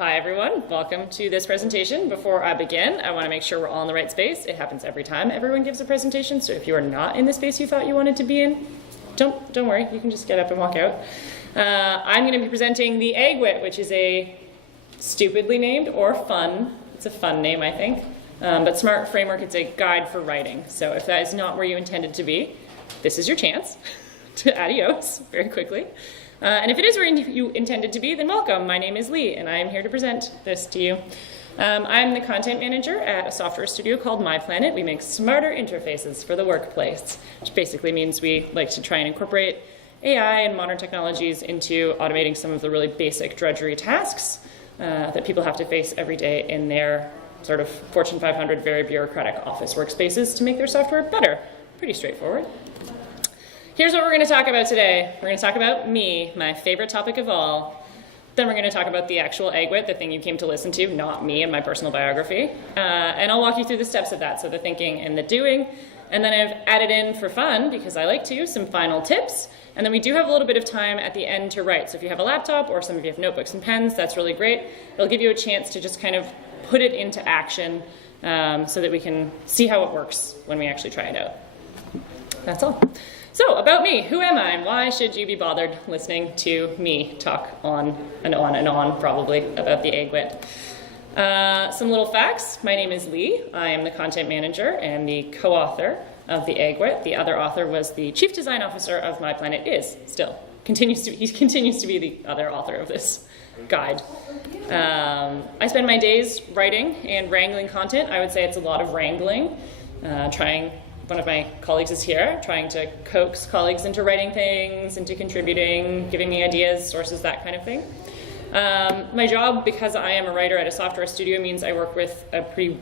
Hi everyone, welcome to this presentation. Before I begin, I want to make sure we're all in the right space. It happens every time everyone gives a presentation, so if you are not in the space you thought you wanted to be in, don't worry, you can just get up and walk out. I'm going to be presenting the AIGWT, which is a stupidly named or fun, it's a fun name I think, but Smart Framework, it's a guide for writing. So if that is not where you intended to be, this is your chance to adios very quickly. And if it is where you intended to be, then welcome. My name is Leigh, and I am here to present this to you. I'm the content manager at a software studio called My Planet. We make smarter interfaces for the workplace, which basically means we like to try and incorporate AI and modern technologies into automating some of the really basic drudgery tasks that people have to face every day in their sort of Fortune 500 very bureaucratic office workspaces to make their software better. Pretty straightforward. Here's what we're going to talk about today. We're going to talk about me, my favorite topic of all. Then we're going to talk about the actual AIGWT, the thing you came to listen to, not me and my personal biography. And I'll walk you through the steps of that, so the thinking and the doing. And then I've added in for fun, because I like to, some final tips. And then we do have a little bit of time at the end to write. So if you have a laptop or some of you have notebooks and pens, that's really great. It'll give you a chance to just kind of put it into action so that we can see how it works when we actually try it out. That's all. So, about me, who am I, and why should you be bothered listening to me talk on and on and on, probably, about the AIGWT? Some little facts. My name is Leigh. I am the content manager and the co-author of the AIGWT. The other author was the chief design officer of My Planet, he continues to be the other author of this guide. I spend my days writing and wrangling content. I would say it's a lot of wrangling, one of my colleagues is here, trying to coax colleagues into writing things, into contributing, giving me ideas, sources, that kind of thing. My job, because I am a writer at a software studio, means I work with a pretty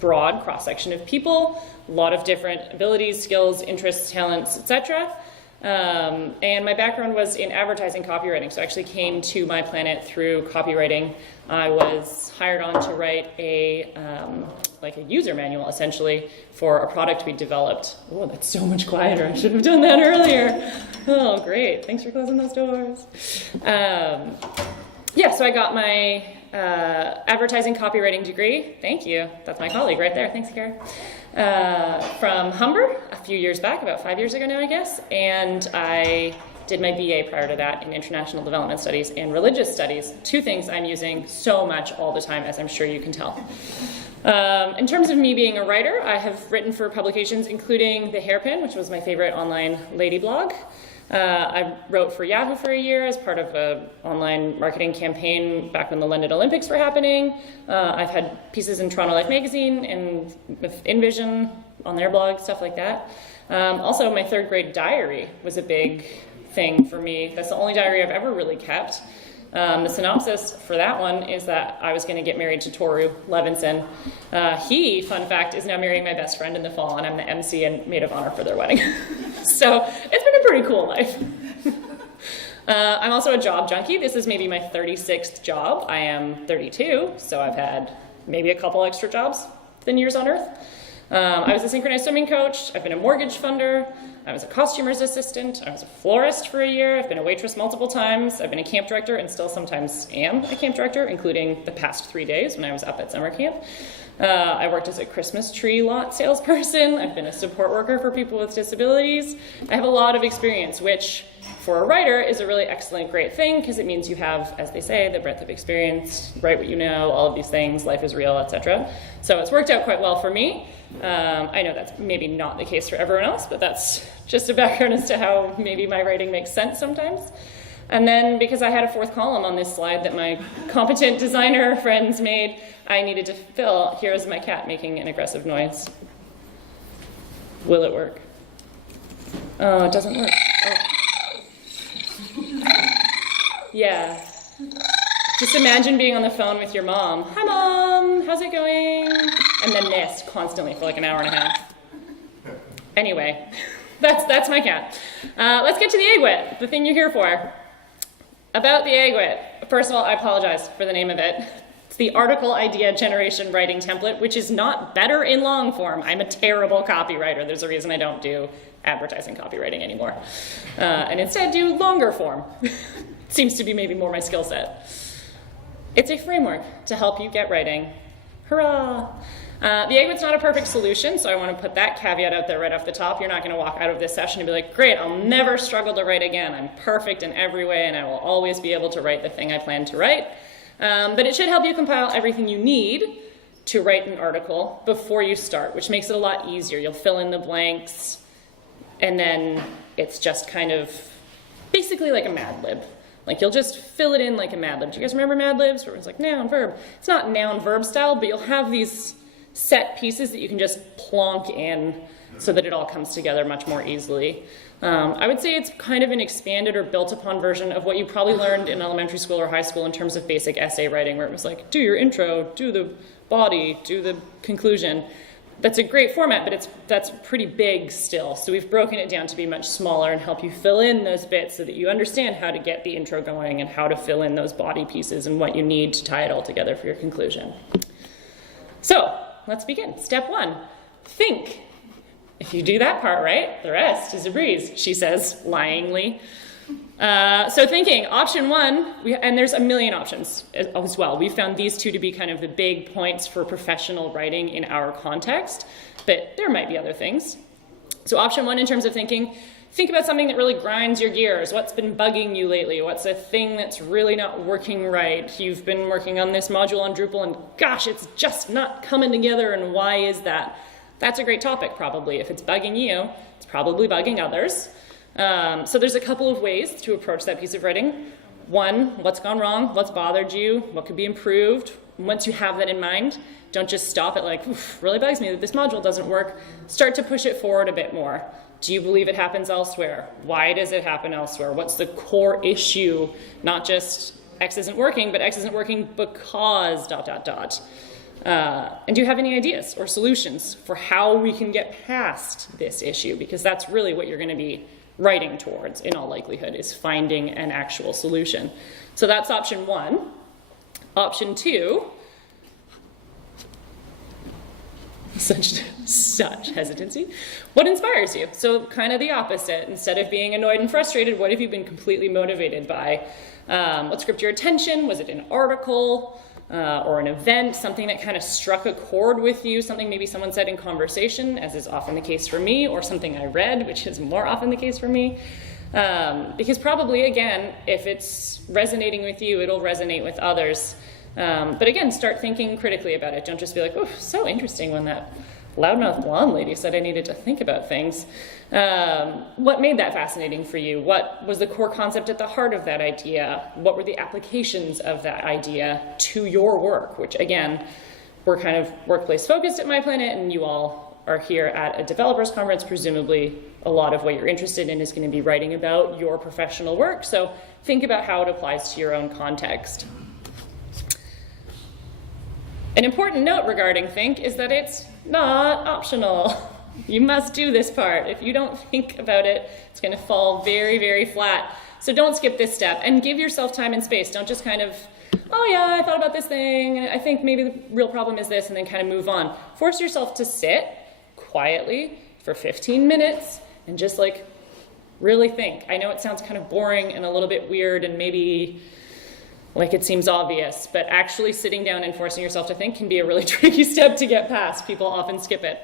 broad cross-section of people, a lot of different abilities, skills, interests, talents, etc. And my background was in advertising copywriting, so I actually came to My Planet through copywriting. I was hired on to write a user manual, essentially, for a product we developed. Oh, that's so much quieter. I should have done that earlier. Oh, great. Thanks for closing those doors. Yeah, so I got my advertising copywriting degree. Thank you. That's my colleague right there. Thanks, Kara. From Humber a few years back, about 5 years ago now, I guess. And I did my BA prior to that in International Development Studies and Religious Studies, two things I'm using so much all the time, as I'm sure you can tell. In terms of me being a writer, I have written for publications including The Hairpin, which was my favorite online lady blog. I wrote for Yahoo for a year as part of an online marketing campaign back when the London Olympics were happening. I've had pieces in Toronto Life magazine and with InVision on their blog, stuff like that. Also, my third grade diary was a big thing for me. That's the only diary I've ever really kept. The synopsis for that one is that I was going to get married to Toru Levinson. He, fun fact, is now marrying my best friend in the fall, and I'm the MC and maid of honor for their wedding. So it's been a pretty cool life. I'm also a job junkie. This is maybe my 36th job. I am 32, so I've had maybe a couple extra jobs than years on Earth. I was a synchronized swimming coach. I've been a mortgage funder. I was a costumer's assistant. I was a florist for a year. I've been a waitress multiple times. I've been a camp director and still sometimes am a camp director, including the past 3 days when I was up at summer camp. I worked as a Christmas tree lot salesperson. I've been a support worker for people with disabilities. I have a lot of experience, which for a writer is a really excellent, great thing, because it means you have, as they say, the breadth of experience, write what you know, all of these things, life is real, etc. So it's worked out quite well for me. I know that's maybe not the case for everyone else, but that's just a background as to how maybe my writing makes sense sometimes. And then because I had a fourth column on this slide that my competent designer friends made, I needed to fill. Here's my cat making an aggressive noise. Will it work? Oh, it doesn't work. Oh. Yeah. Just imagine being on the phone with your mom. Hi, Mom. How's it going? And then this constantly for like an hour and a half. Anyway, that's my cat. Let's get to the AIGWT, the thing you're here for. About the AIGWT. First of all, I apologize for the name of it. It's the Article Idea Generation Writing Template, which is not better in long form. I'm a terrible copywriter. There's a reason I don't do advertising copywriting anymore. And instead do longer form. Seems to be maybe more my skill set. It's a framework to help you get writing. Hurrah! The AIGWT's not a perfect solution, so I want to put that caveat out there right off the top. You're not going to walk out of this session and be like, great, I'll never struggle to write again. I'm perfect in every way, and I will always be able to write the thing I plan to write. But it should help you compile everything you need to write an article before you start, which makes it a lot easier. You'll fill in the blanks, and then it's just kind of basically like a Mad Lib. Like, you'll just fill it in like a Mad Lib. Do you guys remember Mad Libs, where it's like noun, verb? It's not noun, verb style, but you'll have these set pieces that you can just plonk in so that it all comes together much more easily. I would say it's kind of an expanded or built upon version of what you probably learned in elementary school or high school in terms of basic essay writing, where it was like, do your intro, do the body, do the conclusion. That's a great format, but that's pretty big still. So we've broken it down to be much smaller and help you fill in those bits so that you understand how to get the intro going and how to fill in those body pieces and what you need to tie it all together for your conclusion. So let's begin. Step 1, think. If you do that part right, the rest is a breeze, she says lyingly. So thinking, option 1, and there's a million options as well. We found these two to be kind of the big points for professional writing in our context, but there might be other things. So option 1 in terms of thinking, think about something that really grinds your gears. What's been bugging you lately? What's a thing that's really not working right? You've been working on this module on Drupal and gosh, it's just not coming together, and why is that? That's a great topic probably. If it's bugging you, it's probably bugging others. So there's a couple of ways to approach that piece of writing. 1, what's gone wrong? What's bothered you? What could be improved? Once you have that in mind, don't just stop at like, really bugs me that this module doesn't work. Start to push it forward a bit more. Do you believe it happens elsewhere? Why does it happen elsewhere? What's the core issue? Not just X isn't working, but X isn't working because ... And do you have any ideas or solutions for how we can get past this issue? Because that's really what you're going to be writing towards, in all likelihood, is finding an actual solution. So that's option 1. Option 2, such hesitancy. What inspires you? So kind of the opposite. Instead of being annoyed and frustrated, what have you been completely motivated by? What gripped your attention? Was it an article? Or an event, something that kind of struck a chord with you, something maybe someone said in conversation, as is often the case for me, or something I read, which is more often the case for me. Because probably, again, if it's resonating with you, it'll resonate with others. But again, start thinking critically about it. Don't just be like, oh, so interesting when that loudmouth blonde lady said I needed to think about things. What made that fascinating for you? What was the core concept at the heart of that idea? What were the applications of that idea to your work? Which again, we're kind of workplace focused at My Planet, and you all are here at a developers conference. Presumably a lot of what you're interested in is going to be writing about your professional work. So think about how it applies to your own context. An important note regarding think is that it's not optional. You must do this part. If you don't think about it, it's going to fall very, very flat. So don't skip this step and give yourself time and space. Don't just kind of, oh yeah, I thought about this thing, and I think maybe the real problem is this, and then kind of move on. Force yourself to sit quietly for 15 minutes and just like really think. I know it sounds kind of boring and a little bit weird and maybe like it seems obvious, but actually sitting down and forcing yourself to think can be a really tricky step to get past. People often skip it.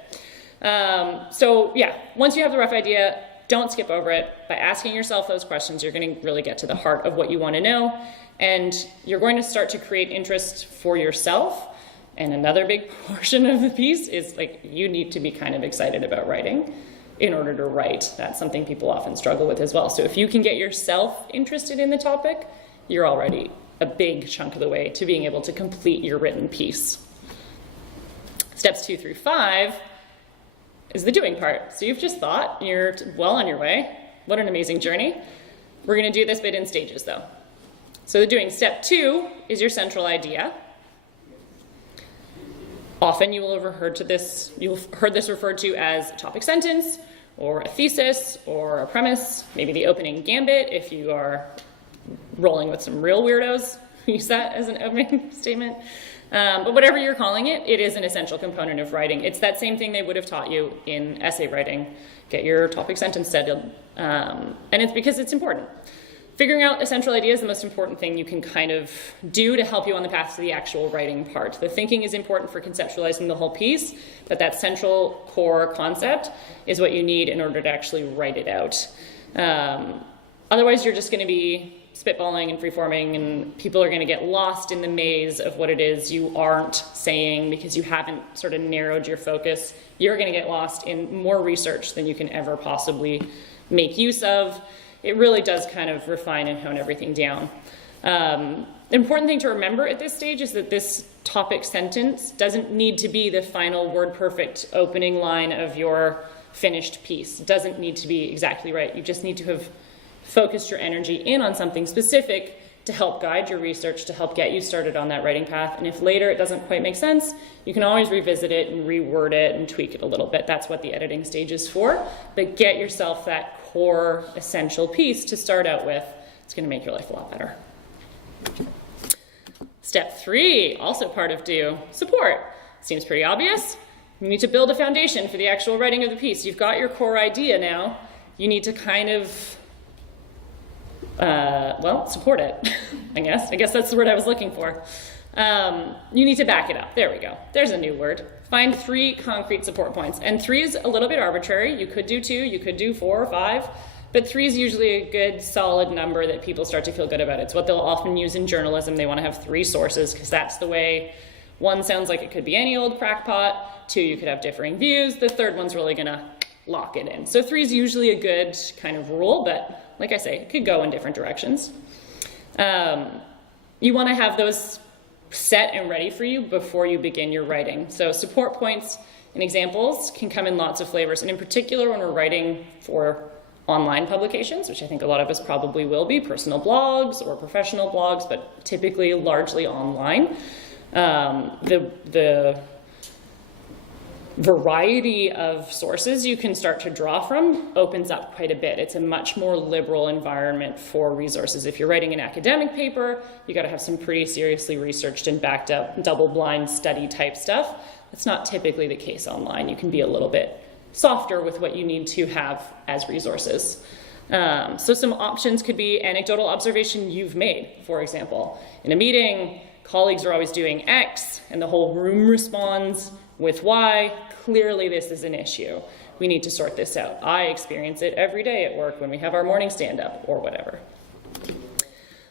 So yeah, once you have the rough idea, don't skip over it. By asking yourself those questions, you're going to really get to the heart of what you want to know, and you're going to start to create interest for yourself. And another big portion of the piece is like you need to be kind of excited about writing in order to write. That's something people often struggle with as well. So if you can get yourself interested in the topic, you're already a big chunk of the way to being able to complete your written piece. Steps 2 through 5 is the doing part. So you've just thought, you're well on your way. What an amazing journey. We're going to do this bit in stages though. So the doing, step 2 is your central idea. Often you will have heard this referred to as a topic sentence, or a thesis, or a premise, maybe the opening gambit if you are rolling with some real weirdos who use that as an opening statement. But whatever you're calling it, it is an essential component of writing. It's that same thing they would have taught you in essay writing. Get your topic sentence settled. And it's because it's important. Figuring out essential idea is the most important thing you can kind of do to help you on the path to the actual writing part. The thinking is important for conceptualizing the whole piece, but that central core concept is what you need in order to actually write it out. Otherwise, you're just going to be spitballing and freeforming, and people are going to get lost in the maze of what it is you aren't saying because you haven't sort of narrowed your focus. You're going to get lost in more research than you can ever possibly make use of. It really does kind of refine and hone everything down. The important thing to remember at this stage is that this topic sentence doesn't need to be the final word perfect opening line of your finished piece. It doesn't need to be exactly right. You just need to have focused your energy in on something specific to help guide your research, to help get you started on that writing path. And if later it doesn't quite make sense, you can always revisit it and reword it and tweak it a little bit. That's what the editing stage is for. But get yourself that core essential piece to start out with. It's going to make your life a lot better. Step 3, also part of do, support. Seems pretty obvious. You need to build a foundation for the actual writing of the piece. You've got your core idea now. You need to kind of well, support it, I guess. I guess that's the word I was looking for. You need to back it up. There we go. There's a new word. Find 3 concrete support points. And 3 is a little bit arbitrary. You could do 2, you could do 4 or 5, but 3 is usually a good, solid number that people start to feel good about. It's what they'll often use in journalism. They want to have 3 sources because that's the way 1 sounds like it could be any old crackpot. 2, you could have differing views. The 3rd one's really going to lock it in. So 3 is usually a good kind of rule, but like I say, it could go in different directions. You want to have those set and ready for you before you begin your writing. So support points and examples can come in lots of flavors, and in particular when we're writing for online publications, which I think a lot of us probably will be, personal blogs or professional blogs, but typically largely online. The variety of sources you can start to draw from opens up quite a bit. It's a much more liberal environment for resources. If you're writing an academic paper, you got to have some pretty seriously researched and backed up double-blind study type stuff. That's not typically the case online. You can be a little bit softer with what you need to have as resources. So some options could be anecdotal observation you've made, for example. In a meeting, colleagues are always doing X, and the whole room responds with Y. Clearly this is an issue. We need to sort this out. I experience it every day at work when we have our morning stand-up or whatever.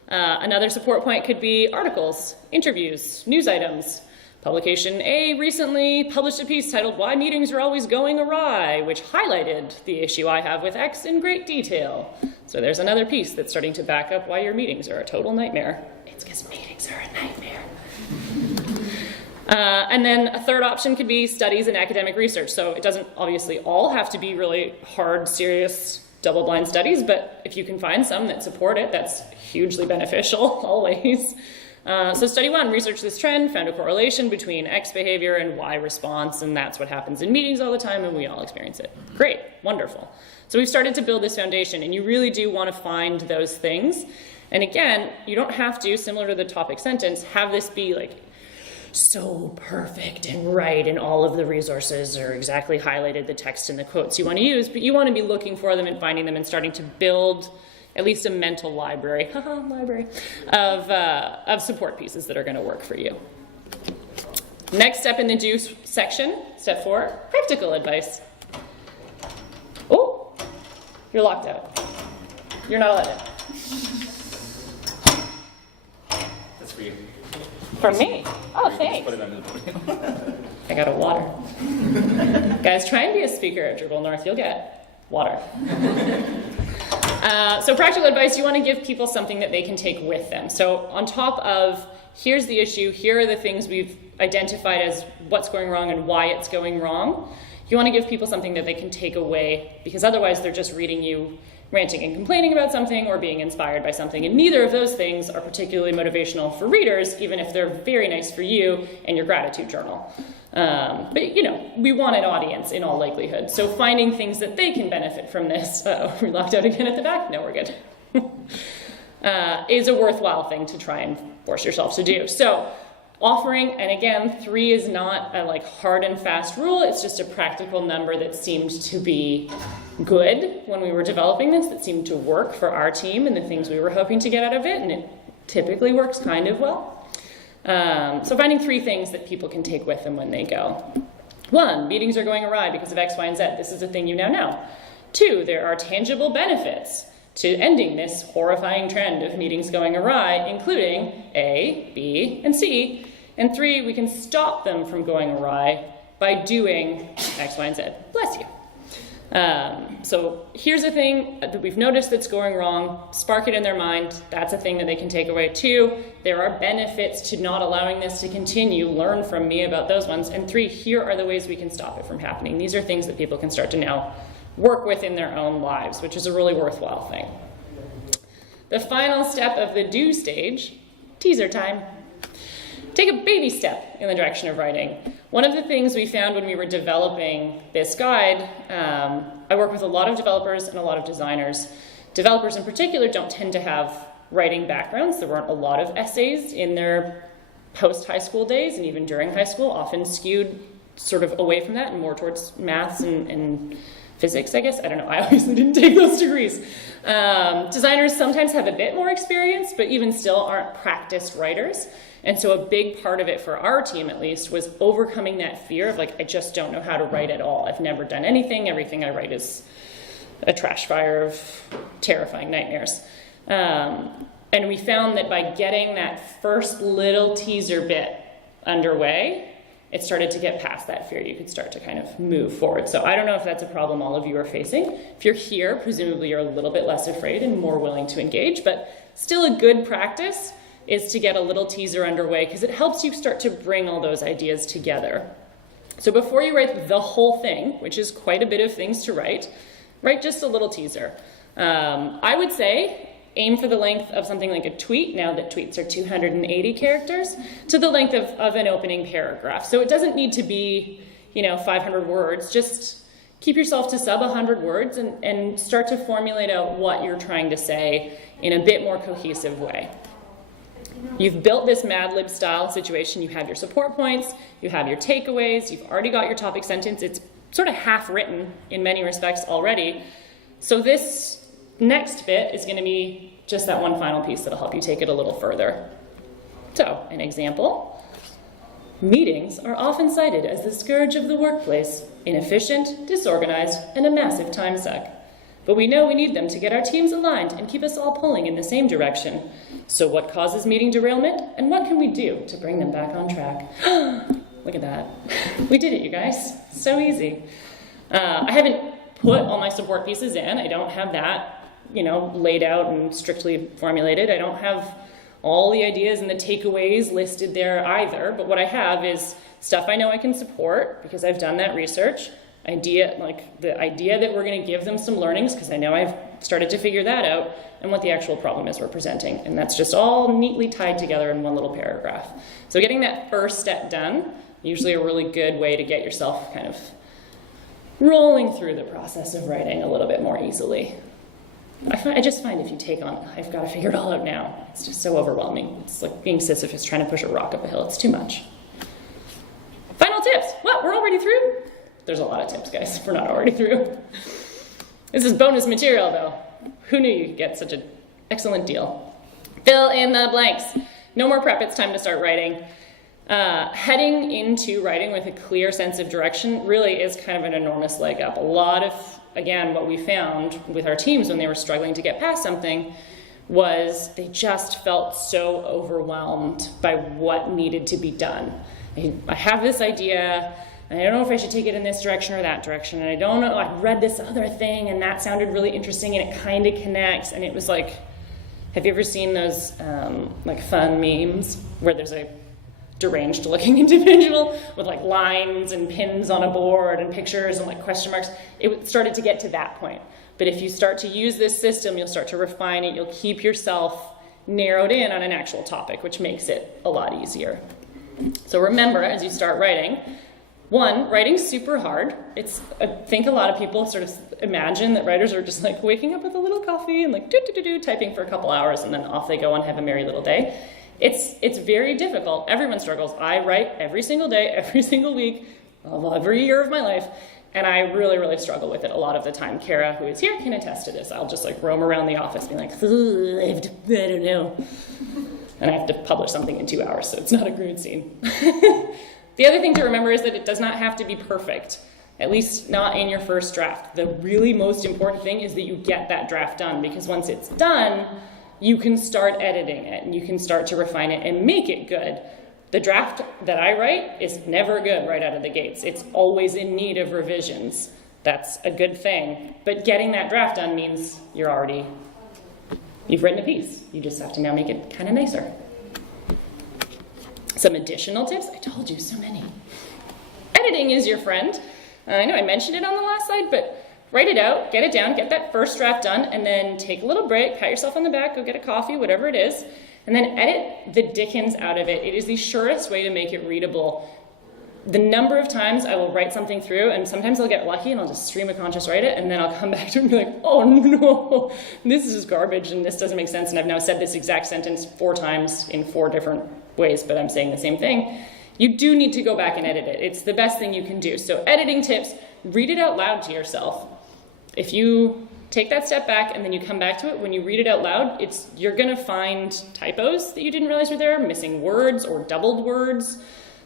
Another support point could be articles, interviews, news items. Publication A recently published a piece titled "Why Meetings Are Always Going Awry," which highlighted the issue I have with X in great detail. So there's another piece that's starting to back up why your meetings are a total nightmare. It's because meetings are a nightmare. And then a third option could be studies and academic research. So it doesn't obviously all have to be really hard, serious, double-blind studies, but if you can find some that support it, that's hugely beneficial, always. So study 1, research this trend, found a correlation between X behavior and Y response, and that's what happens in meetings all the time, and we all experience it. Great, wonderful. So we've started to build this foundation, and you really do want to find those things. And again, you don't have to, similar to the topic sentence, have this be like so perfect and right, and all of the resources are exactly highlighted, the text and the quotes you want to use, but you want to be looking for them and finding them and starting to build at least a mental library, of support pieces that are going to work for you. Next step in the do section, step 4, practical advice. Oh, you're locked out. You're not allowed in. That's for you. From me? Oh, thanks. Put it under the podium. I got a water. Guys, try and be a speaker at Drupal North. You'll get water. So practical advice, you want to give people something that they can take with them. So on top of, here's the issue, here are the things we've identified as what's going wrong and why it's going wrong, you want to give people something that they can take away, because otherwise they're just reading you ranting and complaining about something or being inspired by something. And neither of those things are particularly motivational for readers, even if they're very nice for you and your gratitude journal. But, you know, we want an audience in all likelihood. So finding things that they can benefit from this, we locked out again at the back? No, we're good. Is a worthwhile thing to try and force yourself to do. So offering, and again, 3 is not a like hard and fast rule, it's just a practical number that seemed to be good when we were developing this, that seemed to work for our team and the things we were hoping to get out of it, and it typically works kind of well. So finding 3 things that people can take with them when they go. 1, meetings are going awry because of X, Y, and Z. This is a thing you now know. 2, there are tangible benefits to ending this horrifying trend of meetings going awry, including A, B, and C. And 3, we can stop them from going awry by doing X, Y, and Z. Bless you. So here's a thing that we've noticed that's going wrong. Spark it in their mind. That's a thing that they can take away. 2, there are benefits to not allowing this to continue. Learn from me about those ones. And 3, here are the ways we can stop it from happening. These are things that people can start to now work with in their own lives, which is a really worthwhile thing. The final step of the do stage, teaser time. Take a baby step in the direction of writing. One of the things we found when we were developing this guide, I work with a lot of developers and a lot of designers. Developers in particular don't tend to have writing backgrounds. There weren't a lot of essays in their post-high school days, and even during high school, often skewed sort of away from that and more towards maths and physics, I guess. I don't know, I obviously didn't take those degrees. Designers sometimes have a bit more experience, but even still aren't practiced writers. And so a big part of it for our team, at least, was overcoming that fear of like, I just don't know how to write at all. I've never done anything. Everything I write is a trash fire of terrifying nightmares. And we found that by getting that first little teaser bit underway, it started to get past that fear. You could start to kind of move forward. So I don't know if that's a problem all of you are facing. If you're here, presumably you're a little bit less afraid and more willing to engage, but still a good practice is to get a little teaser underway because it helps you start to bring all those ideas together. So before you write the whole thing, which is quite a bit of things to write just a little teaser. I would say aim for the length of something like a tweet, now that tweets are 280 characters, to the length of an opening paragraph. So it doesn't need to be, 500 words. Just keep yourself to sub 100 words and start to formulate out what you're trying to say in a bit more cohesive way. You've built this Mad Lib style situation. You have your support points, you have your takeaways, you've already got your topic sentence. It's sort of half written in many respects already. So this next bit is going to be just that one final piece that'll help you take it a little further. So, an example. Meetings are often cited as the scourge of the workplace, inefficient, disorganized, and a massive time suck. But we know we need them to get our teams aligned and keep us all pulling in the same direction. So what causes meeting derailment, and what can we do to bring them back on track? Look at that. We did it, you guys. So easy. I haven't put all my support pieces in. I don't have that, laid out and strictly formulated. I don't have all the ideas and the takeaways listed there either. But what I have is stuff I know I can support because I've done that research. The idea that we're going to give them some learnings because I know I've started to figure that out, and what the actual problem is we're presenting. And that's just all neatly tied together in one little paragraph. So getting that first step done, usually a really good way to get yourself kind of rolling through the process of writing a little bit more easily. I just find if you take on, I've got to figure it all out now, it's just so overwhelming. It's like being Sisyphus trying to push a rock up a hill. It's too much. Final tips. What, we're already through? There's a lot of tips, guys. We're not already through. This is bonus material, though. Who knew you could get such an excellent deal? Fill in the blanks. No more prep. It's time to start writing. Heading into writing with a clear sense of direction really is kind of an enormous leg up. A lot of, again, what we found with our teams when they were struggling to get past something was they just felt so overwhelmed by what needed to be done. I have this idea, and I don't know if I should take it in this direction or that direction, and I don't know, I read this other thing, and that sounded really interesting, and it kind of connects, and it was like, have you ever seen those fun memes where there's a deranged looking individual with like lines and pins on a board and pictures and like question marks? It started to get to that point. But if you start to use this system, you'll start to refine it, you'll keep yourself narrowed in on an actual topic, which makes it a lot easier. So remember, as you start writing, one, writing's super hard. I think a lot of people sort of imagine that writers are just like waking up with a little coffee and like typing for a couple hours and then off they go and have a merry little day. It's very difficult. Everyone struggles. I write every single day, every single week, every year of my life, and I really, really struggle with it a lot of the time. Kara, who is here, can attest to this. I'll just like roam around the office being like, I don't know. And I have to publish something in 2 hours, so it's not a great scene. The other thing to remember is that it does not have to be perfect, at least not in your first draft. The really most important thing is that you get that draft done, because once it's done, you can start editing it, and you can start to refine it and make it good. The draft that I write is never good right out of the gates. It's always in need of revisions. That's a good thing. But getting that draft done means you've written a piece. You just have to now make it kind of nicer. Some additional tips. I told you so many. Editing is your friend. I know I mentioned it on the last slide, but write it out, get it down, get that first draft done, and then take a little break, pat yourself on the back, go get a coffee, whatever it is, and then edit the dickens out of it. It is the surest way to make it readable. The number of times I will write something through, and sometimes I'll get lucky and I'll just stream of conscious write it, and then I'll come back to it and be like, oh no, this is garbage and this doesn't make sense, and I've now said this exact sentence 4 times in 4 different ways, but I'm saying the same thing. You do need to go back and edit it. It's the best thing you can do. So editing tips, read it out loud to yourself. If you take that step back and then you come back to it, when you read it out loud, you're gonna find typos that you didn't realize were there, missing words or doubled words,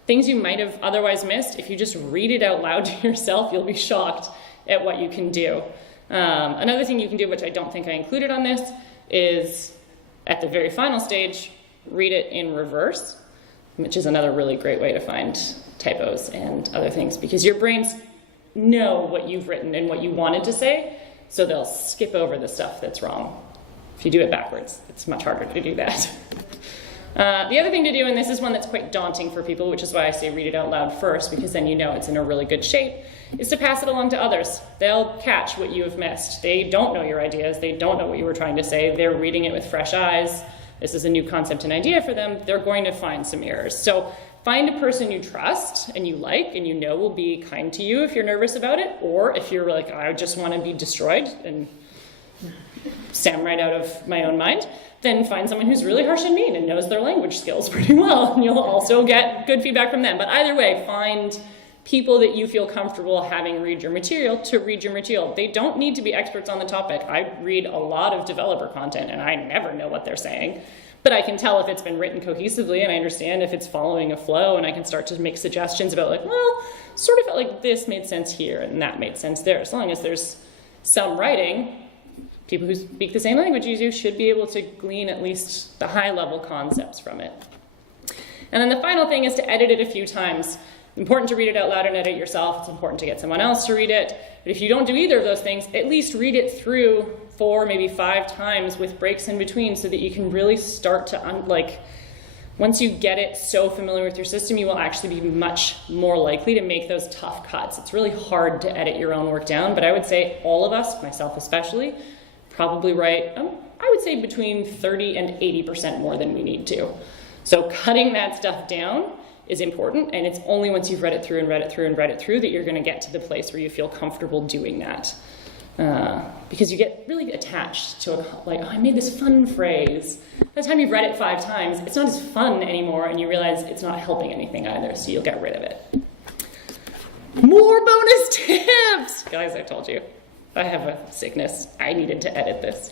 things you might have otherwise missed. If you just read it out loud to yourself, you'll be shocked at what you can do. Another thing you can do, which I don't think I included on this, is at the very final stage, read it in reverse, which is another really great way to find typos and other things, because your brains know what you've written and what you wanted to say, so they'll skip over the stuff that's wrong. If you do it backwards, it's much harder to do that. The other thing to do, and this is one that's quite daunting for people, which is why I say read it out loud first, because then you know it's in a really good shape, is to pass it along to others. They'll catch what you have missed. They don't know your ideas. They don't know what you were trying to say. They're reading it with fresh eyes. This is a new concept and idea for them. They're going to find some errors. So find a person you trust and you like and you know will be kind to you if you're nervous about it, or if you're like, I just want to be destroyed and Sam right out of my own mind, then find someone who's really harsh and mean and knows their language skills pretty well, and you'll also get good feedback from them. But either way, find people that you feel comfortable having read your material to read your material. They don't need to be experts on the topic. I read a lot of developer content and I never know what they're saying, but I can tell if it's been written cohesively and I understand if it's following a flow, and I can start to make suggestions about like, well, sort of felt like this made sense here and that made sense there. As long as there's some writing, people who speak the same language as you should be able to glean at least the high level concepts from it. And then the final thing is to edit it a few times. Important to read it out loud and edit yourself. It's important to get someone else to read it. But if you don't do either of those things, at least read it through 4, maybe 5 times with breaks in between, so that you can really start to, once you get it so familiar with your system, you will actually be much more likely to make those tough cuts. It's really hard to edit your own work down, but I would say all of us, myself especially, probably write, I would say between 30 and 80% more than we need to. So cutting that stuff down is important, and it's only once you've read it through and read it through and read it through that you're going to get to the place where you feel comfortable doing that. Because you get really attached to I made this fun phrase. By the time you've read it 5 times, it's not as fun anymore, and you realize it's not helping anything either, so you'll get rid of it. More bonus tips! Guys, I told you, I have a sickness. I needed to edit this.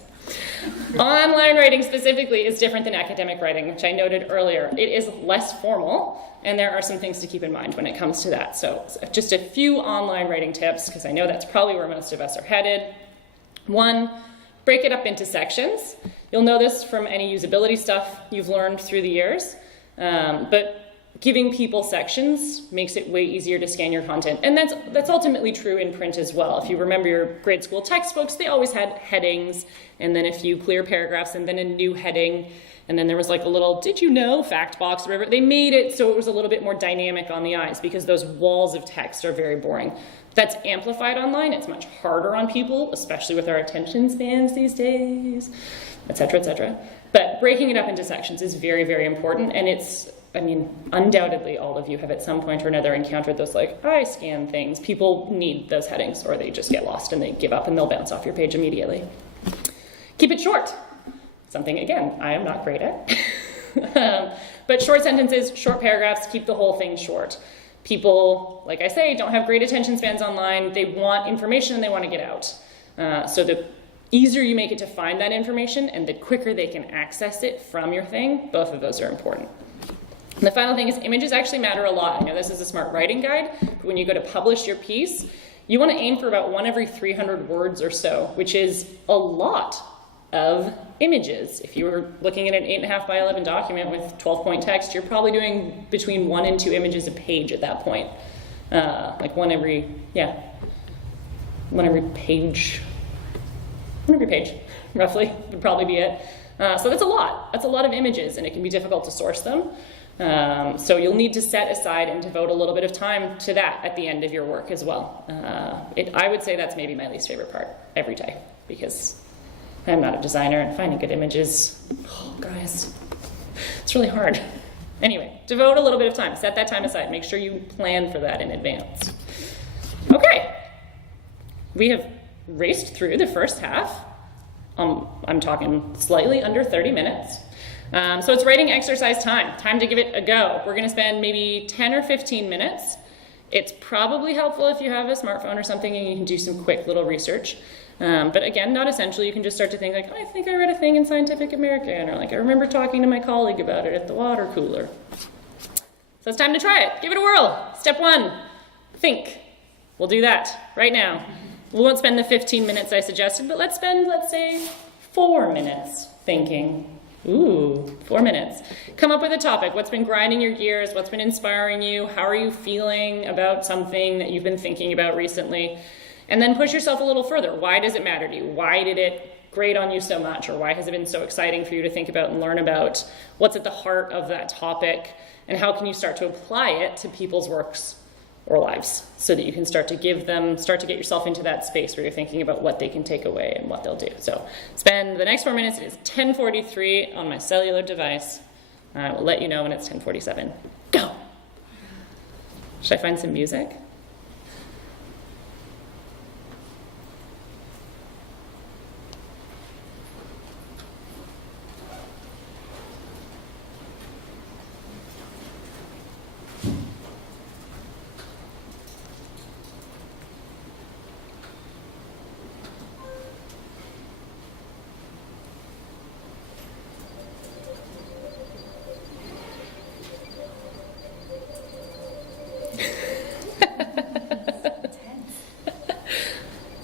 Online writing specifically is different than academic writing, which I noted earlier. It is less formal, and there are some things to keep in mind when it comes to that. So just a few online writing tips, because I know that's probably where most of us are headed. 1, break it up into sections. You'll know this from any usability stuff you've learned through the years, but giving people sections makes it way easier to scan your content. And that's ultimately true in print as well. If you remember your grade school textbooks, they always had headings, and then a few clear paragraphs, and then a new heading, and then there was like a little, did you know, fact box or whatever. They made it so it was a little bit more dynamic on the eyes, because those walls of text are very boring. That's amplified online. It's much harder on people, especially with our attention spans these days, et cetera, et cetera. But breaking it up into sections is very, very important, and undoubtedly all of you have at some point or another encountered those I scan things. People need those headings, or they just get lost and they give up and they'll bounce off your page immediately. Keep it short. Something, again, I am not great at. But short sentences, short paragraphs, keep the whole thing short. People, like I say, don't have great attention spans online. They want information and they want to get out. So the easier you make it to find that information and the quicker they can access it from your thing, both of those are important. And the final thing is images actually matter a lot. I know this is a smart writing guide, but when you go to publish your piece, you want to aim for about 1 every 300 words or so, which is a lot of images. If you were looking at an 8.5 by 11 document with 12-point text, you're probably doing between 1 and 2 images a page at that point. Like one every page, roughly, would probably be it. So that's a lot. That's a lot of images, and it can be difficult to source them. So you'll need to set aside and devote a little bit of time to that at the end of your work as well. I would say that's maybe my least favorite part every day, because I'm not a designer and finding good images, oh guys, it's really hard. Anyway, devote a little bit of time, set that time aside, make sure you plan for that in advance. Okay, we have raced through the first half. I'm talking slightly under 30 minutes. So it's writing exercise time to give it a go. We're gonna spend maybe 10 or 15 minutes. It's probably helpful if you have a smartphone or something and you can do some quick little research. But again, not essential. You can just start to think like, oh, I think I read a thing in Scientific American, or like, I remember talking to my colleague about it at the water cooler. So it's time to try it. Give it a whirl. Step 1, think. We'll do that right now. We won't spend the 15 minutes I suggested, but let's spend, let's say, 4 minutes thinking. Ooh, 4 minutes. Come up with a topic. What's been grinding your gears? What's been inspiring you? How are you feeling about something that you've been thinking about recently? And then push yourself a little further. Why does it matter to you? Why did it grate on you so much? Or why has it been so exciting for you to think about and learn about? What's at the heart of that topic? And how can you start to apply it to people's works or lives, so that you can start to get yourself into that space where you're thinking about what they can take away and what they'll do. So spend the next 4 minutes. It is 10:43 on my cellular device. I will let you know when it's 10:47. Go. Should I find some music?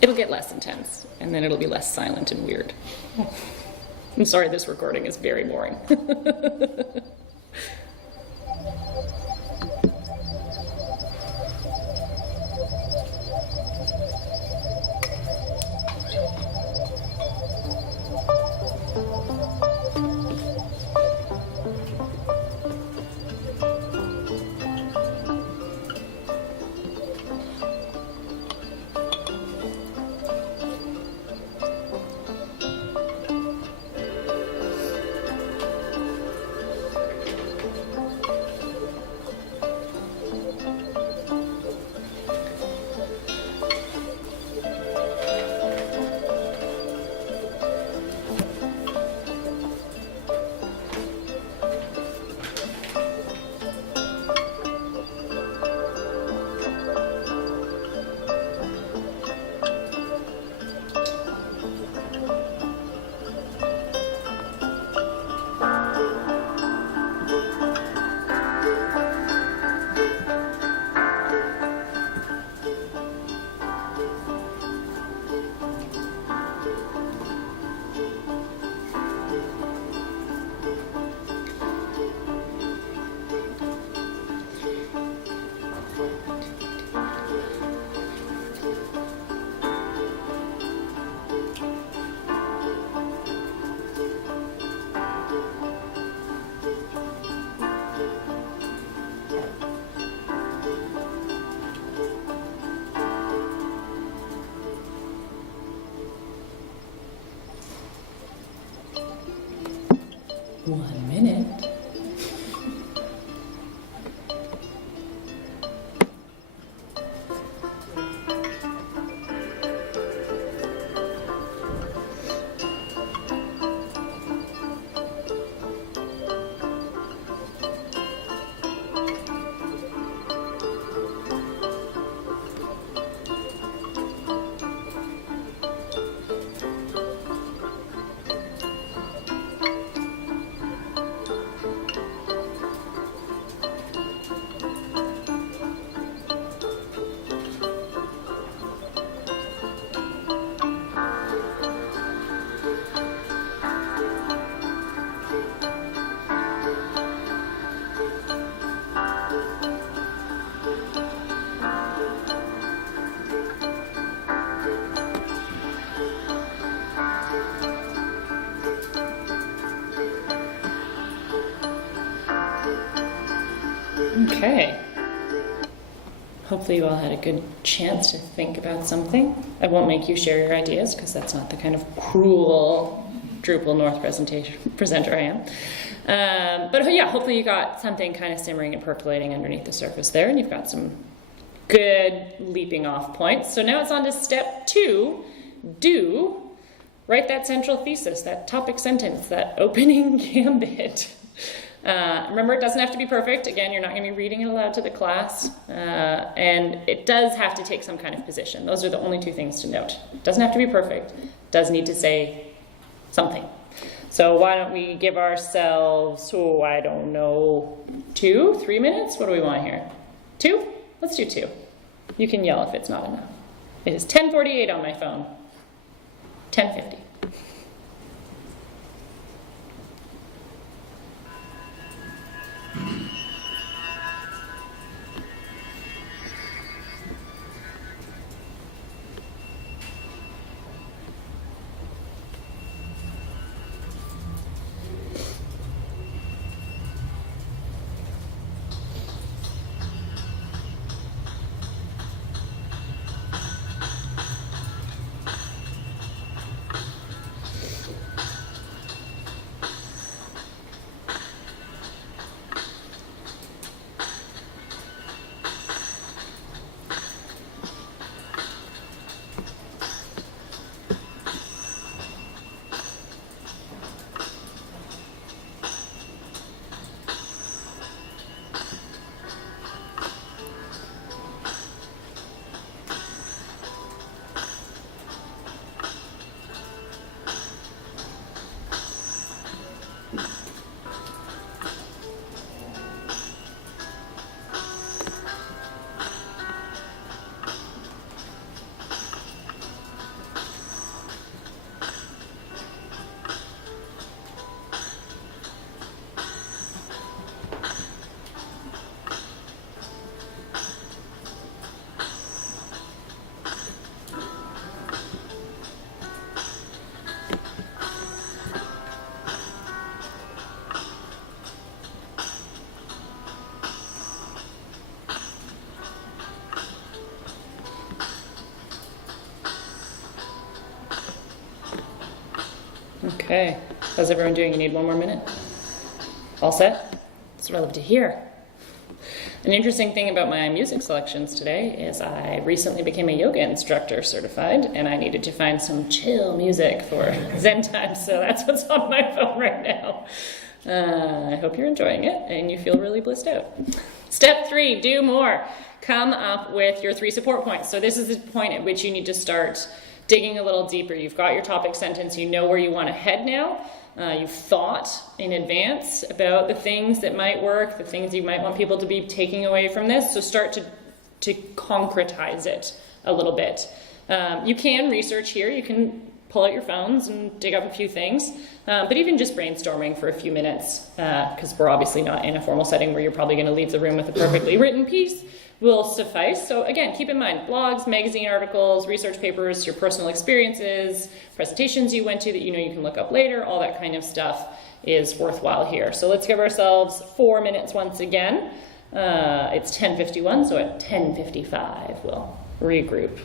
It'll get less intense, and then it'll be less silent and weird. I'm sorry, this recording is very boring. Okay. Hopefully you all had a good chance to think about something. I won't make you share your ideas because that's not the kind of cruel Drupal North presenter I am. But yeah, hopefully you got something kind of simmering and percolating underneath the surface there, and you've got some good leaping off points. So now it's on to step 2. Write that central thesis, that topic sentence, that opening gambit. Remember, it doesn't have to be perfect. Again, you're not going to be reading it aloud to the class. And it does have to take some kind of position. Those are the only 2 things to note. It doesn't have to be perfect. It does need to say something. So why don't we give ourselves, I don't know, 2, 3 minutes? What do we want here? 2? Let's do 2. You can yell if it's not enough. It is 10:48 on my phone. 10:50. Okay, how's everyone doing? You need 1 more minute? All set? That's what I love to hear. An interesting thing about my music selections today is I recently became a yoga instructor certified, and I needed to find some chill music for Zen time, so that's what's on my phone right now. I hope you're enjoying it and you feel really blissed out. Step 3, do more. Come up with your 3 support points. So this is the point at which you need to start digging a little deeper. You've got your topic sentence, you know where you want to head now. You've thought in advance about the things that might work, the things you might want people to be taking away from this. So start to concretize it a little bit. You can research here. You can pull out your phones and dig up a few things. But even just brainstorming for a few minutes, because we're obviously not in a formal setting where you're probably going to leave the room with a perfectly written piece, will suffice. So again, keep in mind, blogs, magazine articles, research papers, your personal experiences, presentations you went to that you know you can look up later, all that kind of stuff is worthwhile here. So let's give ourselves 4 minutes once again. It's 10:51, so at 10:55 we'll regroup.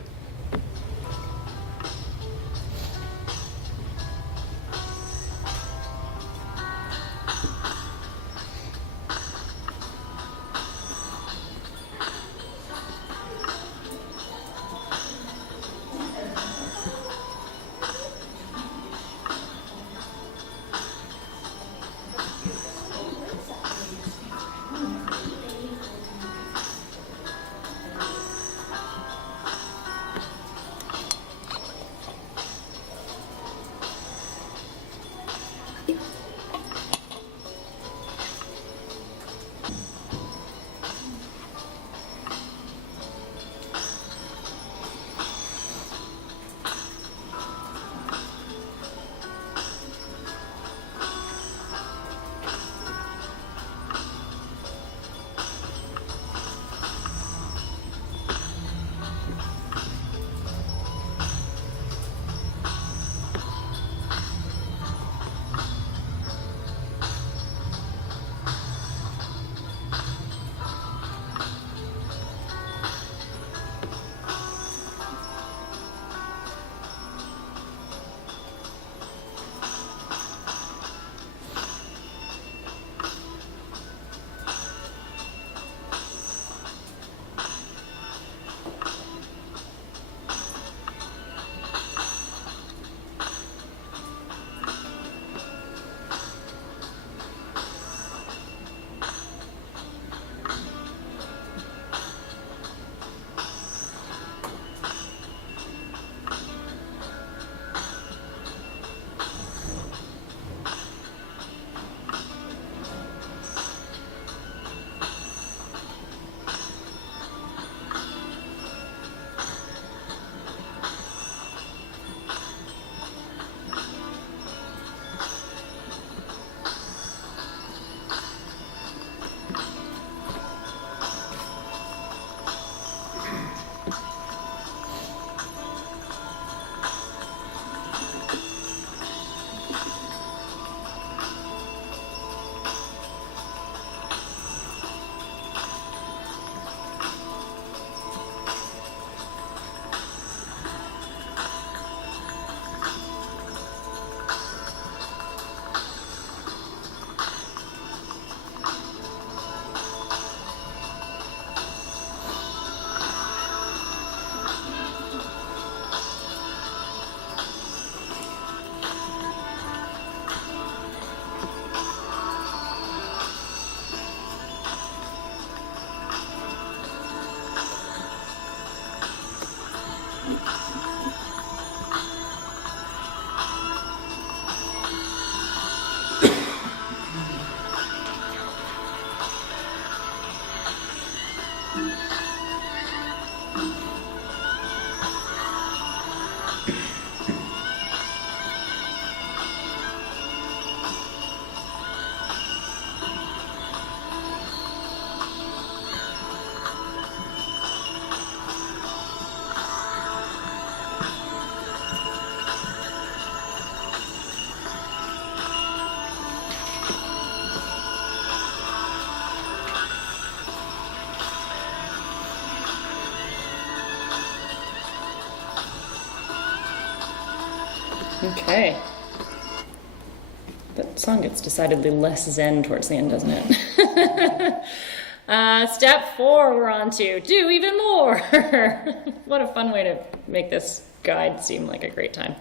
Okay. That song gets decidedly less zen towards the end, doesn't it? Step 4 we're on to. Do even more! What a fun way to make this guide seem like a great time.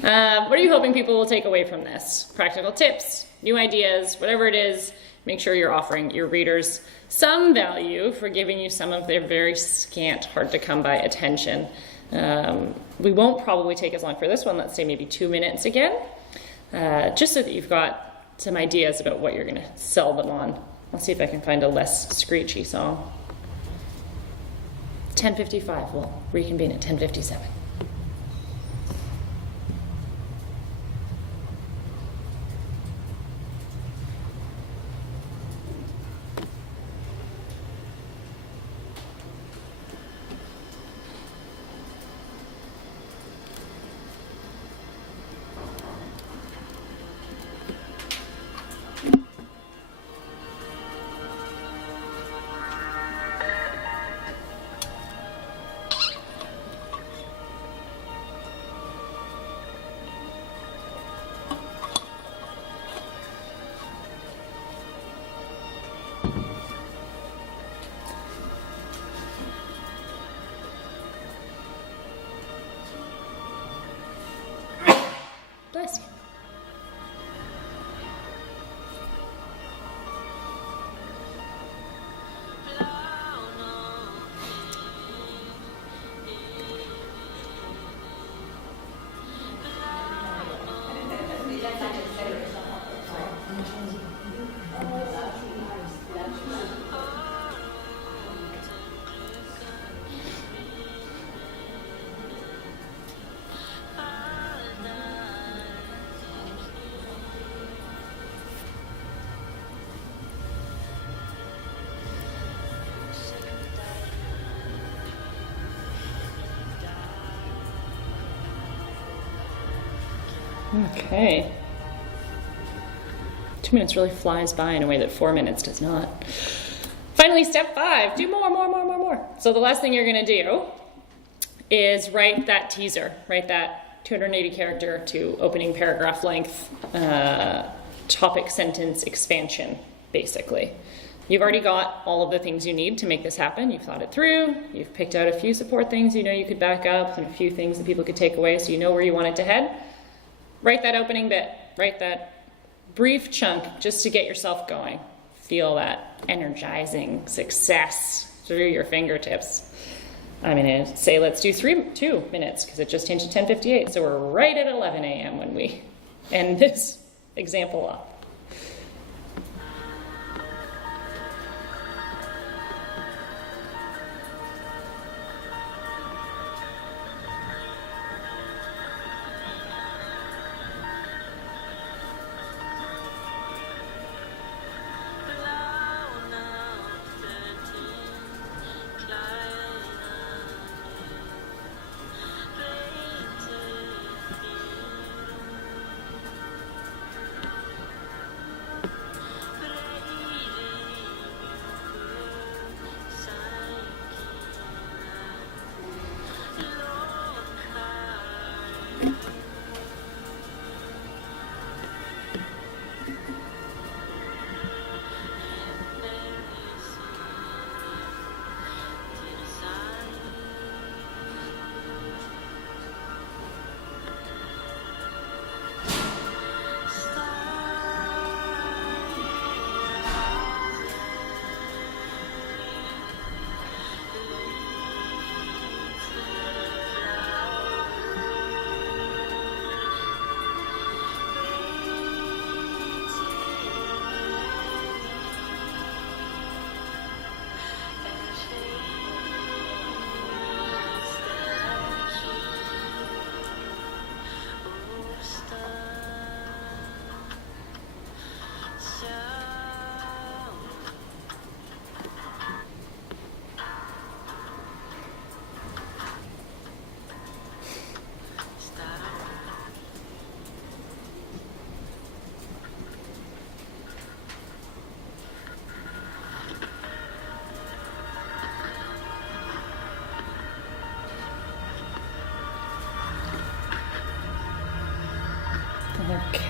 What are you hoping people will take away from this? Practical tips, new ideas, whatever it is, make sure you're offering your readers some value for giving you some of their very scant, hard to come by attention. We won't probably take as long for this one, let's say maybe 2 minutes again, just so that you've got some ideas about what you're going to sell them on. I'll see if I can find a less screechy song. 10:55, we'll reconvene at 10:57. Bless you. Okay. 2 minutes really flies by in a way that 4 minutes does not. Finally, step 5, do more. So the last thing you're gonna do is write that teaser, write that 280 character to opening paragraph length topic sentence expansion, basically. You've already got all of the things you need to make this happen. You've thought it through. You've picked out a few support things you know you could back up and a few things that people could take away so you know where you want it to head. Write that opening bit. Write that brief chunk just to get yourself going. Feel that energizing success through your fingertips. I'm going to say let's do 2 minutes because it just changed to 10:58. So we're right at 11 a.m. when we end this example up.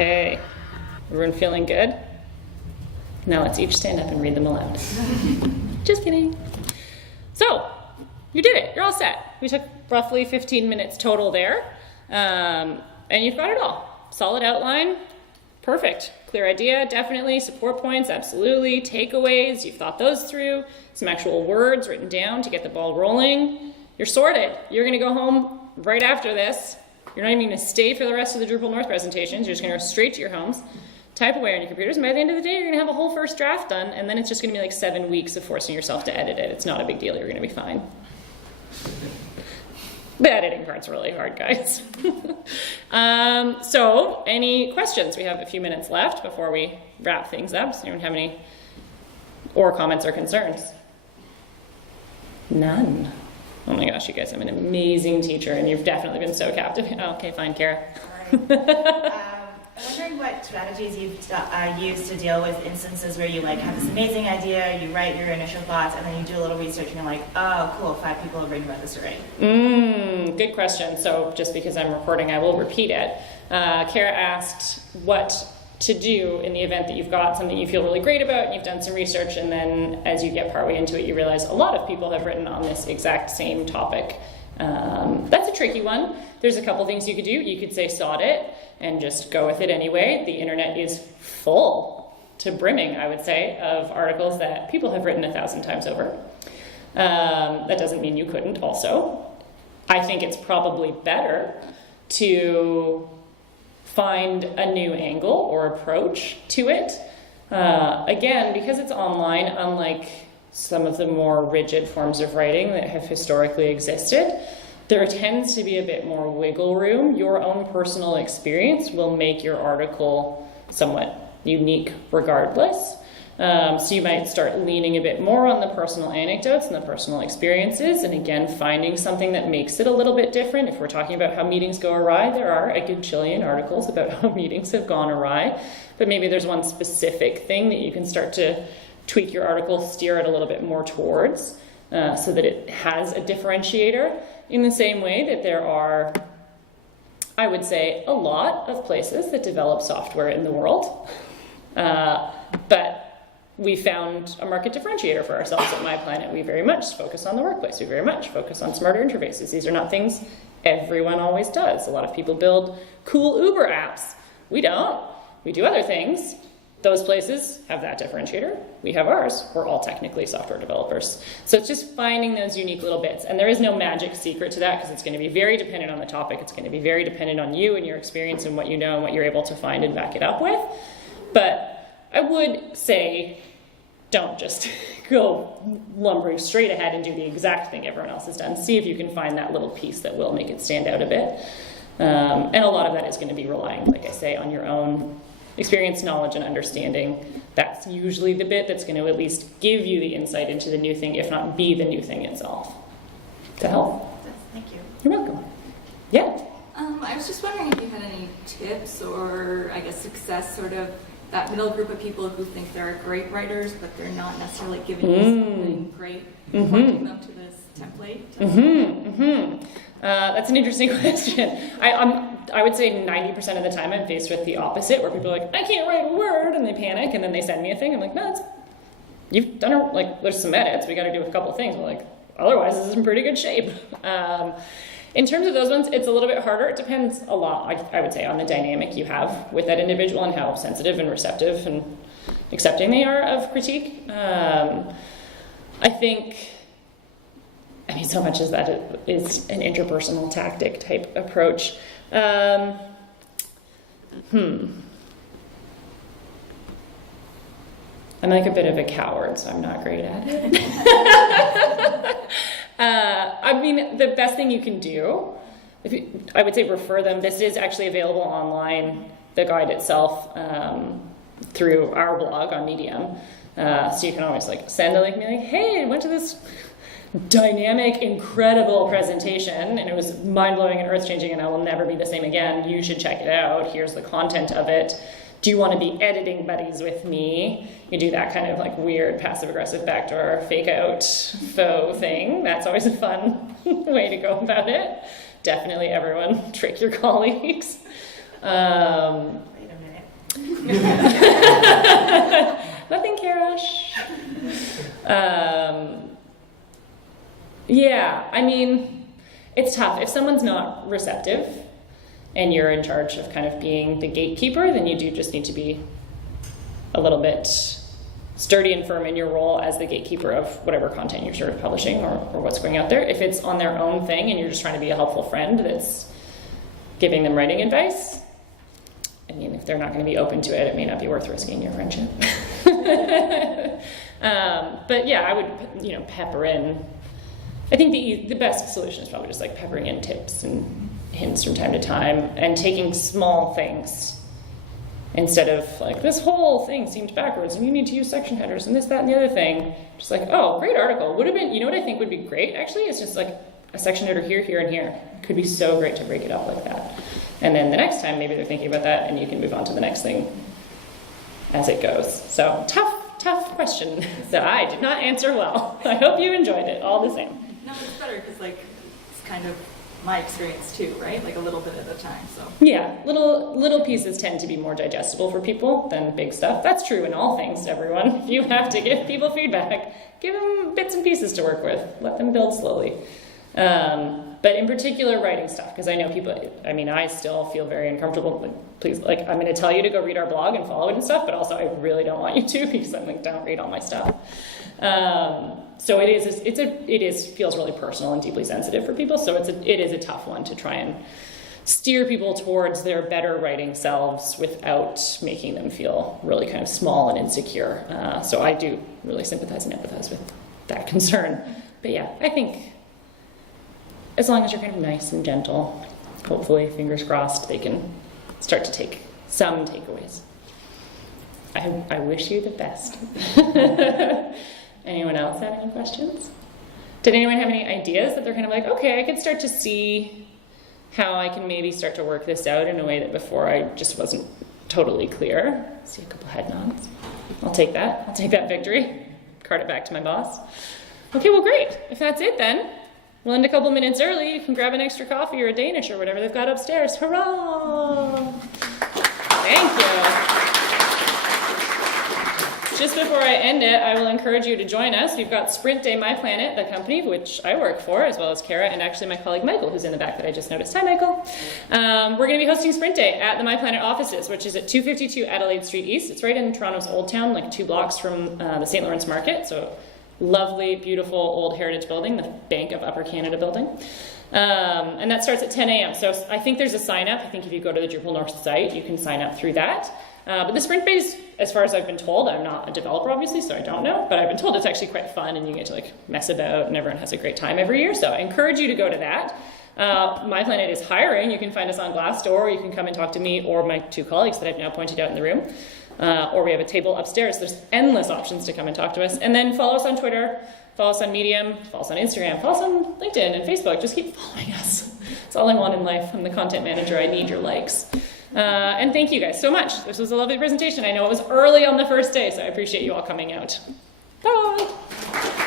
Okay, everyone feeling good? Now let's each stand up and read them aloud. Just kidding. So, you did it, you're all set. We took roughly 15 minutes total there, and you've got it all. Solid outline, perfect. Clear idea, definitely. Support points, absolutely. Takeaways, you've thought those through. Some actual words written down to get the ball rolling. You're sorted. You're gonna go home right after this. You're not even gonna stay for the rest of the Drupal North presentations. You're just gonna go straight to your homes, type away on your computers, and by the end of the day, you're gonna have a whole first draft done, and then it's just gonna be like 7 weeks of forcing yourself to edit it. It's not a big deal, you're gonna be fine. The editing part's really hard, guys. So, any questions? We have a few minutes left before we wrap things up. Does anyone have any comments or concerns? None. Oh my gosh, you guys, I'm an amazing teacher, and you've definitely been so captivating. Oh, okay, fine, Kara. I'm wondering what strategies you've used to deal with instances where you like have this amazing idea, you write your initial thoughts, and then you do a little research, and you're like, oh, cool, 5 people have written about this already. Good question. So just because I'm recording, I will repeat it. Kara asked what to do in the event that you've got something you feel really great about, and you've done some research, and then as you get partway into it, you realize a lot of people have written on this exact same topic. That's a tricky one. There's a couple things you could do. You could say sod it and just go with it anyway. The internet is full to brimming, I would say, of articles that people have written 1,000 times over. That doesn't mean you couldn't also. I think it's probably better to find a new angle or approach to it. Again, because it's online, unlike some of the more rigid forms of writing that have historically existed, there tends to be a bit more wiggle room. Your own personal experience will make your article somewhat unique regardless. So you might start leaning a bit more on the personal anecdotes and the personal experiences, and again, finding something that makes it a little bit different. If we're talking about how meetings go awry, there are a gajillion articles about how meetings have gone awry, but maybe there's one specific thing that you can start to tweak your article, steer it a little bit more towards, so that it has a differentiator, in the same way that there are, I would say, a lot of places that develop software in the world, but we found a market differentiator for ourselves at My Planet. We very much focus on the workplace. We very much focus on smarter interfaces. These are not things everyone always does. A lot of people build cool Uber apps. We don't. We do other things. Those places have that differentiator. We have ours. We're all technically software developers. So it's just finding those unique little bits. And there is no magic secret to that, because it's going to be very dependent on the topic. It's going to be very dependent on you and your experience and what you know and what you're able to find and back it up with. But I would say, don't just go lumbering straight ahead and do the exact thing everyone else has done. See if you can find that little piece that will make it stand out a bit. And a lot of that is going to be relying, like I say, on your own experience, knowledge, and understanding. That's usually the bit that's going to at least give you the insight into the new thing, if not be the new thing itself. Does that help? Thank you. You're welcome. Yeah? I was just wondering if you had any tips or, I guess, success, sort of, that middle group of people who think they're great writers, but they're not necessarily giving you something great, pointing them to this template. That's an interesting question. I would say 90% of the time I'm faced with the opposite, where people are like, I can't write a word, and they panic, and then they send me a thing. I'm like, no, you've done it. Like, there's some edits. We got to do a couple of things. We're like, otherwise, this is in pretty good shape. In terms of those ones, it's a little bit harder. It depends a lot, I would say, on the dynamic you have with that individual and how sensitive and receptive and accepting they are of critique. I think, so much as that is an interpersonal tactic type approach. I'm like a bit of a coward, so I'm not great at it. The best thing you can do, I would say refer them. This is actually available online, the guide itself, through our blog on Medium. So you can always send a link and be like, hey, I went to this dynamic, incredible presentation, and it was mind-blowing and earth-changing, and I will never be the same again. You should check it out. Here's the content of it. Do you want to be editing buddies with me? You do that kind of weird passive-aggressive backdoor fake-out faux thing. That's always a fun way to go about it. Definitely everyone trick your colleagues. Wait a minute. Nothing, Kara. Shh. Yeah, I mean, it's tough. If someone's not receptive and you're in charge of kind of being the gatekeeper, then you do just need to be a little bit sturdy and firm in your role as the gatekeeper of whatever content you're sort of publishing or what's going out there. If it's on their own thing and you're just trying to be a helpful friend that's giving them writing advice, I mean, if they're not going to be open to it, it may not be worth risking your friendship. But yeah, I would, pepper in. I think the best solution is probably just like peppering in tips and hints from time to time and taking small things instead of like, this whole thing seemed backwards and you need to use section headers and this, that, and the other thing. Just like, oh, great article. Would have been, what I think would be great actually is just like a section header here, here, and here. It could be so great to break it up like that. And then the next time, maybe they're thinking about that and you can move on to the next thing as it goes. So tough question that I did not answer well. I hope you enjoyed it all the same. No, it's better because it's kind of my experience too, right? Like a little bit at a time. So yeah, little pieces tend to be more digestible for people than big stuff. That's true in all things, everyone. If you have to give people feedback, give them bits and pieces to work with. Let them build slowly. But in particular, writing stuff, because I know people, I still feel very uncomfortable. Please, I'm going to tell you to go read our blog and follow it and stuff, but also I really don't want you to because I'm like, don't read all my stuff. So it feels really personal and deeply sensitive for people. So it is a tough one to try and steer people towards their better writing selves without making them feel really kind of small and insecure. So I do really sympathize and empathize with that concern. But yeah, I think as long as you're kind of nice and gentle, hopefully, fingers crossed, they can start to take some takeaways. I wish you the best. Anyone else have any questions? Did anyone have any ideas that they're kind of like, okay, I could start to see how I can maybe start to work this out in a way that before I just wasn't totally clear? See a couple head nods. I'll take that. I'll take that victory. Cart it back to my boss. Okay, well, great. If that's it then, we'll end a couple minutes early. You can grab an extra coffee or a Danish or whatever they've got upstairs. Hurrah! Thank you. Just before I end it, I will encourage you to join us. We've got Sprint Day My Planet, the company which I work for, as well as Kara, and actually my colleague Michael, who's in the back that I just noticed. Hi, Michael. We're going to be hosting Sprint Day at the My Planet offices, which is at 252 Adelaide Street East. It's right in Toronto's Old Town, like 2 blocks from the St. Lawrence Market. So lovely, beautiful old heritage building, the Bank of Upper Canada building. And that starts at 10 a.m. So I think there's a sign up. I think if you go to the Drupal North site, you can sign up through that. But the sprint base, as far as I've been told, I'm not a developer obviously, so I don't know, but I've been told it's actually quite fun and you get to mess about and everyone has a great time every year. So I encourage you to go to that. My Planet is hiring. You can find us on Glassdoor, or you can come and talk to me or my 2 colleagues that I've now pointed out in the room. Or we have a table upstairs. There's endless options to come and talk to us. And then follow us on Twitter, follow us on Medium, follow us on Instagram, follow us on LinkedIn and Facebook. Just keep following us. That's all I want in life. I'm the content manager. I need your likes. And thank you guys so much. This was a lovely presentation. I know it was early on the first day, so I appreciate you all coming out. Bye!